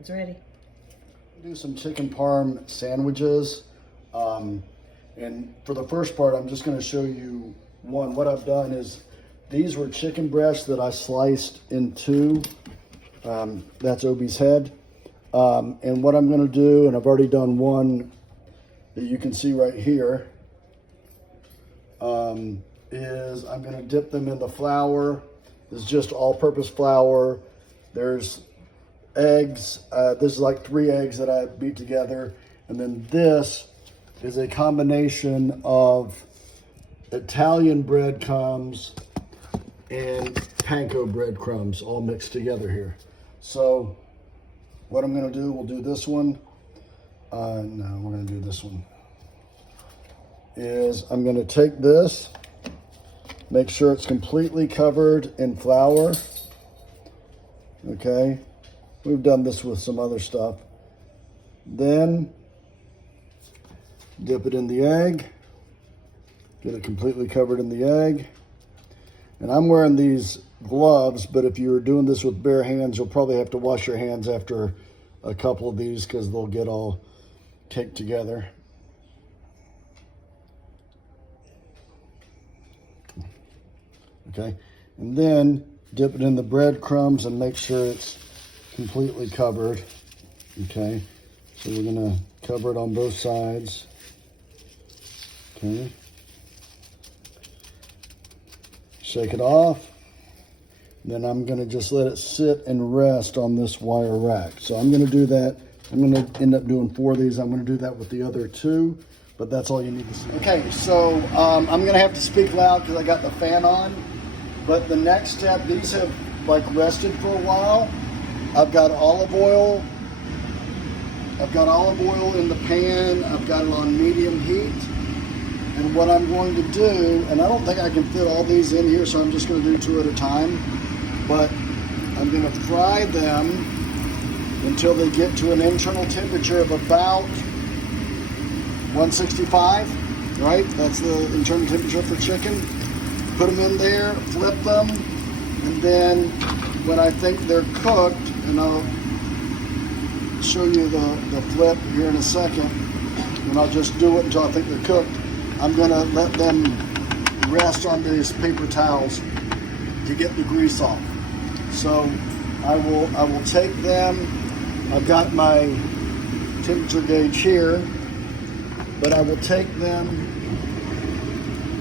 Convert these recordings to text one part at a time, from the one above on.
It's ready. Do some chicken parm sandwiches. And for the first part, I'm just going to show you one. What I've done is these were chicken breasts that I sliced in two. That's Obi's head. And what I'm going to do, and I've already done one that you can see right here, is I'm going to dip them in the flour. This is just all-purpose flour. There's eggs. This is like 3 eggs that I beat together. And then this is a combination of Italian breadcrumbs and panko breadcrumbs all mixed together here. So what I'm going to do, we'll do this one. No, we're going to do this one. Is I'm going to take this, make sure it's completely covered in flour. Okay. We've done this with some other stuff. Then dip it in the egg. Get it completely covered in the egg. And I'm wearing these gloves, but if you're doing this with bare hands, you'll probably have to wash your hands after a couple of these because they'll get all caked together. Okay, and then dip it in the breadcrumbs and make sure it's completely covered. Okay, so we're gonna cover it on both sides. Okay, shake it off. Then I'm gonna just let it sit and rest on this wire rack. So I'm gonna do that. I'm gonna end up doing 4 of these. I'm gonna do that with the other 2, but that's all you need to see. Okay, so I'm gonna have to speak loud because I got the fan on. But the next step, these have like rested for a while. I've got olive oil. I've got olive oil in the pan. I've got it on medium heat. And what I'm going to do, and I don't think I can fit all these in here, so I'm just going to do 2 at a time. But I'm going to fry them until they get to an internal temperature of about 165, right? That's the internal temperature for chicken. Put them in there, flip them, and then when I think they're cooked, and I'll show you the flip here in a second, and I'll just do it until I think they're cooked. I'm gonna let them rest on these paper towels to get the grease off. So I will take them. I've got my temperature gauge here, but I will take them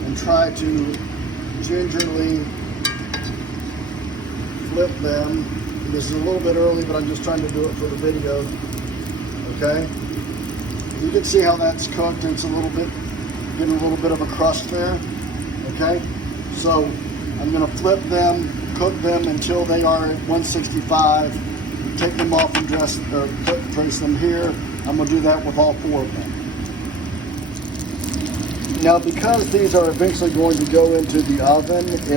and try to gingerly flip them. This is a little bit early, but I'm just trying to do it for the video. Okay, you can see how that's cooked. It's a little bit, getting a little bit of a crust there. Okay, so I'm going to flip them, cook them until they are at 165. Take them off and place them here. I'm going to do that with all 4 of them. Now, because these are eventually going to go into the oven, if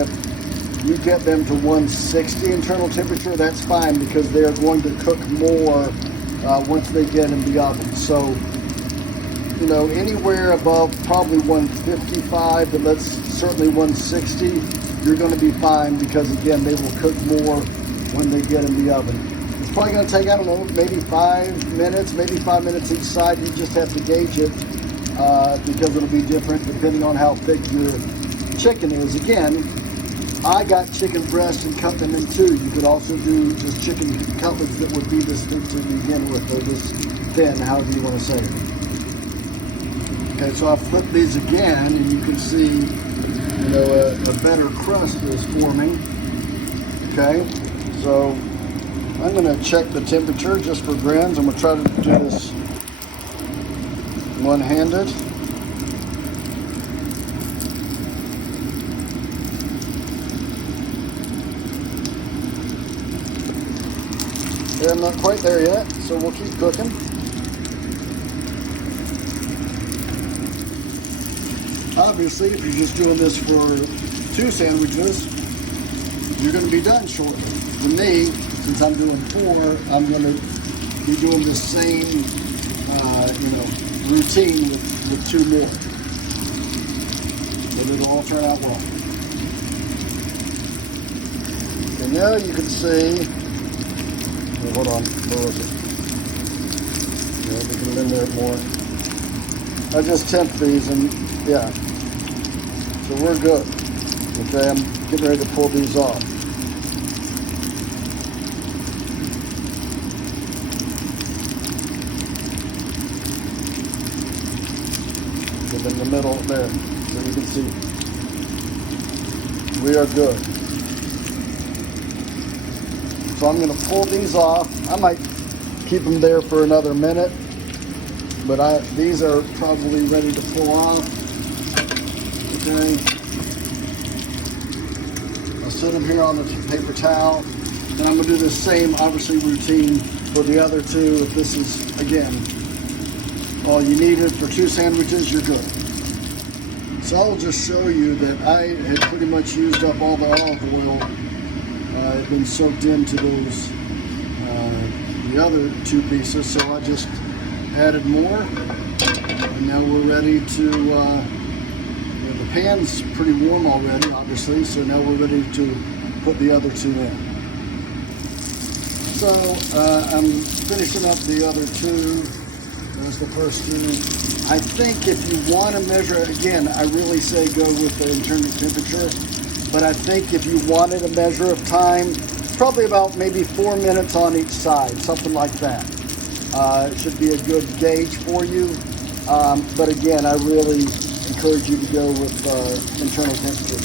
you get them to 160 internal temperature, that's fine because they are going to cook more once they get in the oven. So, you know, anywhere above probably 155, but let's certainly 160, you're going to be fine because, again, they will cook more when they get in the oven. It's probably going to take, I don't know, maybe 5 minutes, maybe 5 minutes each side. You just have to gauge it. Because it'll be different depending on how thick your chicken is. Again, I got chicken breasts and cut them in 2. You could also do just chicken cutlets that would be this thick to begin with, or this thin, however you want to say it. Okay, so I'll flip these again, and you can see, you know, a better crust is forming. Okay, so I'm going to check the temperature just for grins. I'm going to try to do this one-handed. Yeah, I'm not quite there yet, so we'll keep cooking. Obviously, if you're just doing this for 2 sandwiches, you're going to be done shortly. For me, since I'm doing 4, I'm going to be doing the same, routine with 2 more. But it'll all turn out well. And now you can see, hold on, where was it? Yeah, we can in there more. I just temp these and yeah. So we're good. Okay, I'm getting ready to pull these off. Get in the middle there so you can see. We are good. So I'm going to pull these off. I might keep them there for another minute, but these are probably ready to pull off. Okay. I'll set them here on the paper towel, and I'm going to do the same, obviously, routine for the other two. If this is, again, all you needed for 2 sandwiches, you're good. So I'll just show you that I had pretty much used up all the olive oil. It had been soaked into those, the other 2 pieces, so I just added more. And now we're ready to, the pan's pretty warm already, obviously, so now we're ready to put the other 2 in. So I'm finishing up the other 2. That's the first 2. I think if you want to measure, again, I really say go with the internal temperature, but I think if you wanted a measure of time, probably about maybe 4 minutes on each side, something like that. It should be a good gauge for you. But again, I really encourage you to go with internal temperature.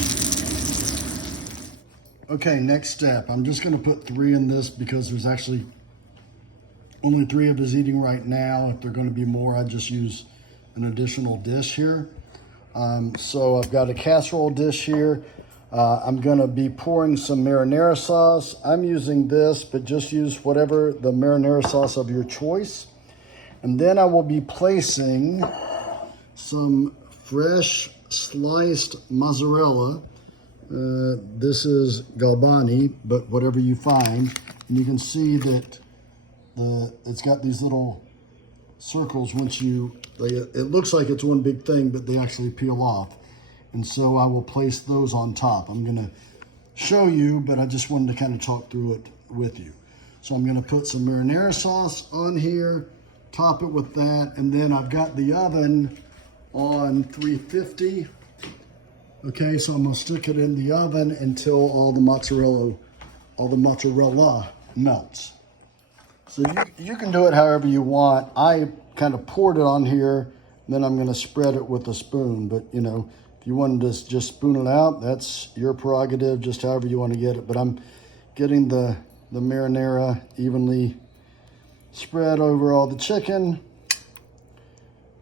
Okay, next step. I'm just going to put 3 in this because there's actually only 3 of us eating right now. If there are going to be more, I just use an additional dish here. So I've got a casserole dish here. I'm going to be pouring some marinara sauce. I'm using this, but just use whatever the marinara sauce of your choice. And then I will be placing some fresh sliced mozzarella. This is Galbani, but whatever you find. And you can see that it's got these little circles once it looks like it's one big thing, but they actually peel off. And so I will place those on top. I'm gonna show you, but I just wanted to kind of talk through it with you. So I'm gonna put some marinara sauce on here, top it with that, and then I've got the oven on 350. Okay, so I'm gonna stick it in the oven until all the mozzarella melts. So you can do it however you want. I kind of poured it on here, then I'm going to spread it with a spoon. But, you know, if you wanted to just spoon it out, that's your prerogative, just however you want to get it. But I'm getting the marinara evenly spread over all the chicken.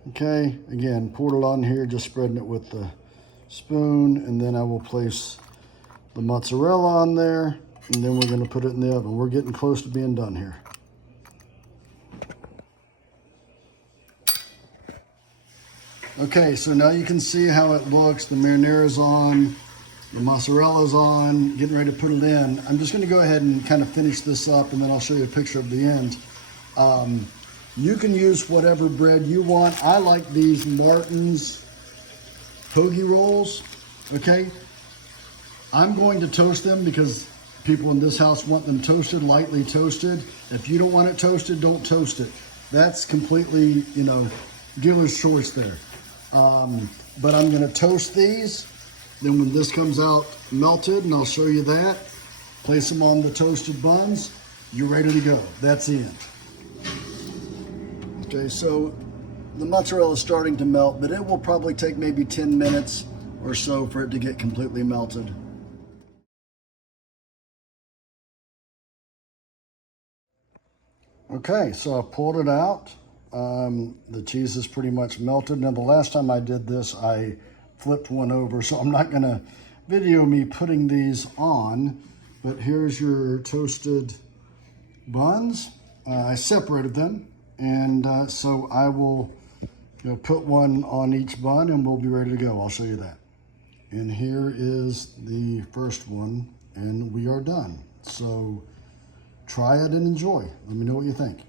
Okay, again, poured it on here, just spreading it with the spoon. And then I will place the mozzarella on there. And then we're going to put it in the oven. We're getting close to being done here. Okay, so now you can see how it looks. The marinara's on, the mozzarella's on, getting ready to put it in. I'm just gonna go ahead and kind of finish this up and then I'll show you a picture of the end. You can use whatever bread you want. I like these Martin's hoagie rolls, okay? I'm going to toast them because people in this house want them toasted, lightly toasted. If you don't want it toasted, don't toast it. That's completely, you know, dealer's choice there. But I'm gonna toast these. Then when this comes out melted, and I'll show you that, place them on the toasted buns, you're ready to go. That's the end. Okay, so the mozzarella is starting to melt, but it will probably take maybe 10 minutes or so for it to get completely melted. Okay, so I pulled it out. The cheese is pretty much melted. Now, the last time I did this, I flipped one over, so I'm not gonna video me putting these on, but here's your toasted buns. I separated them, and so I will put one on each bun, and we'll be ready to go. I'll show you that. And here is the first one, and we are done. So try it and enjoy. Let me know what you think.